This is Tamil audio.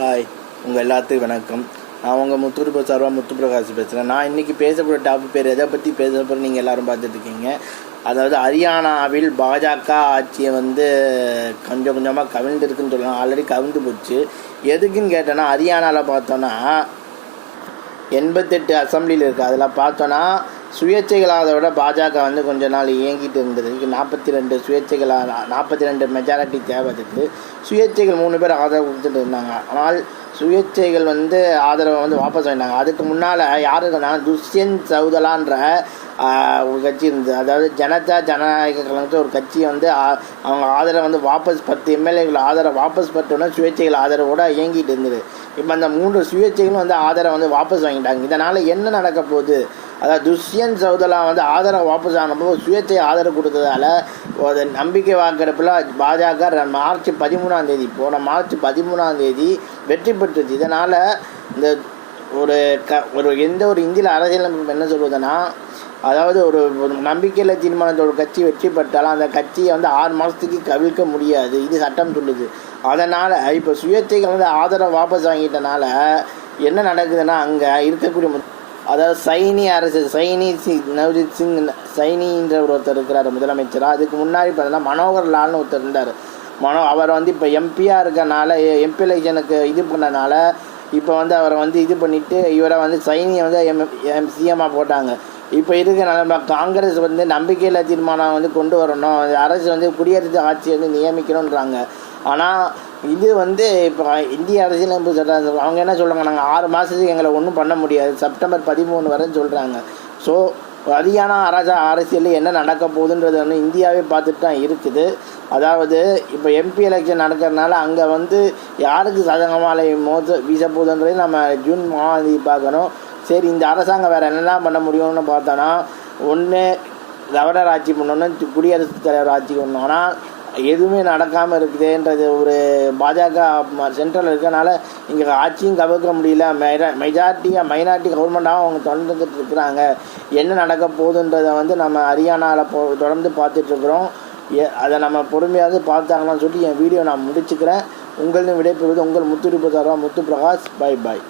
ஹாய் உங்கள் எல்லாத்துக்கும் வணக்கம். நான் உங்கள் முத்துருப்ப சார்பா முத்து பிரகாஷ் பேசுகிறேன் நான் இன்றைக்கி பேசப்படுற டாபிக் பேர் எதை பற்றி பேச நீங்கள் எல்லோரும் பார்த்துட்ருக்கீங்க அதாவது ஹரியானாவில் பாஜக ஆட்சியை வந்து கொஞ்சம் கொஞ்சமாக கவிழ்ந்துருக்குன்னு சொல்லலாம். ஆல்ரெடி கவிழ்ந்து போச்சு. எதுக்குன்னு கேட்டோன்னா ஹரியானாவில் பார்த்தோன்னா எண்பத்தெட்டு அசம்பிளியில் இருக்குது அதில் பார்த்தோன்னா சுயேட்சைகளாக விட பாஜக வந்து கொஞ்ச நாள் இயங்கிட்டு இருந்தது. நாற்பத்தி ரெண்டு சுயேட்சைகளாக நாற்பத்தி ரெண்டு மெஜாரிட்டி தேவை அதுக்கு. சுயேட்சைகள் மூணு பேர் ஆதரவு கொடுத்துட்டு இருந்தாங்க. ஆனால் சுயேட்சைகள் வந்து ஆதரவை வந்து வாபஸ் வாங்கினாங்க. அதுக்கு முன்னால் யாருக்குன்னா துஷ்யந்த் சௌதலான்ற ஒரு கட்சி இருந்தது. அதாவது ஜனதா ஜனநாயக கழகத்து ஒரு கட்சி வந்து அவங்க ஆதரவை வந்து வாபஸ் பத்து எம்எல்ஏகள் ஆதரவு வாபஸ் பட்டோன்னா சுயேட்சைகள் ஆதரவோட இயங்கிட்டு இருந்தது. இப்போ அந்த மூன்று சுயேட்சைகளும் வந்து ஆதரவை வந்து வாபஸ் வாங்கிட்டாங்க. இதனால் என்ன நடக்க போகுது? அதாவது துஷ்யந்த் சௌதலா வந்து ஆதரவு வாபஸ் ஆனப்போ சுயேட்சை ஆதரவு கொடுத்ததால ஒரு நம்பிக்கை வாக்கெடுப்பில் பாஜக மார்ச் பதிமூணாம் தேதி போன மார்ச் பதிமூணாம் தேதி வெற்றி பெற்றுச்சு. இதனால் இந்த ஒரு க ஒரு எந்த ஒரு இந்தியில் அரசியலமைப்பு என்ன சொல்வதுன்னா அதாவது ஒரு ஒரு நம்பிக்கையில் தீர்மானத்தோட ஒரு கட்சி வெற்றி பெற்றாலும் அந்த கட்சியை வந்து ஆறு மாதத்துக்கு கவிழ்க்க முடியாது. இது சட்டம் சொல்லுது. அதனால் இப்போ சுயேட்சைகள் வந்து ஆதரவு வாபஸ் வாங்கிட்டனால என்ன நடக்குதுன்னா அங்கே இருக்கக்கூடிய அதாவது சைனி அரசு சைனி சி நவ்ஜித் சிங் சைனின்ற ஒருத்தர் இருக்கிறார் முதலமைச்சராக அதுக்கு முன்னாடி பார்த்தீங்கன்னா மனோகர் லால்னு ஒருத்தர் இருந்தார். மனோ அவர் வந்து இப்போ எம்பியாக இருக்கனால எம்பி எலெக்ஷனுக்கு இது பண்ணனால இப்போ வந்து அவரை வந்து இது பண்ணிவிட்டு இவரை வந்து சைனியை வந்து எம் எம் சிஎம்மாக போட்டாங்க. இப்போ இருக்கிற நம்ம காங்கிரஸ் வந்து நம்பிக்கையில்லா தீர்மானம் வந்து கொண்டு வரணும். அரசு வந்து குடியரசு ஆட்சி வந்து நியமிக்கணுன்றாங்க ஆனால் இது வந்து இப்போ இந்திய அரசியலமைப்பு சொல்கிறாங்க அவங்க என்ன சொல்கிறாங்க நாங்கள் ஆறு மாதத்துக்கு எங்களை ஒன்றும் பண்ண முடியாது. செப்டம்பர் பதிமூணு வரைன்னு சொல்கிறாங்க ஸோ சரியான அரச அரசியலில் என்ன நடக்க போகுதுன்றது வந்து இந்தியாவே பார்த்துட்டு தான் இருக்குது. அதாவது இப்போ எம்பி எலெக்ஷன் நடக்கிறதுனால அங்கே வந்து யாருக்கு சதங்கமாலை மோச வீச போகுதுன்றது நம்ம ஜூன் மூணாம் பார்க்கணும். சரி இந்த அரசாங்கம் வேறு என்னெல்லாம் பண்ண முடியும்னு பார்த்தோன்னா ஒன்று கவர்னர் ஆட்சி பண்ணணும் குடியரசுத் தலைவர் ஆட்சி பண்ணணும். ஆனால் எதுவுமே நடக்காமல் இருக்குதுன்றது ஒரு பாஜக சென்ட்ரல் இருக்கனால இங்கே ஆட்சியும் கவர்க்க முடியல. மெஜா மெஜாரிட்டியாக மைனாரிட்டி கவர்மெண்ட்டாகவும் அவங்க தொடர்ந்துட்டு இருக்கிறாங்க. என்ன நடக்க போகுதுன்றதை வந்து நம்ம ஹரியானாவில் போ தொடர்ந்து பார்த்துட்ருக்குறோம் அதை நம்ம பொறுமையாவது பார்த்தாங்கன்னு சொல்லி என் வீடியோ நான் முடிச்சுக்கிறேன். உங்களின் விடைபெறுவது உங்கள் முத்துரிப்பு தரவா முத்து பிரகாஷ் பை. பாய்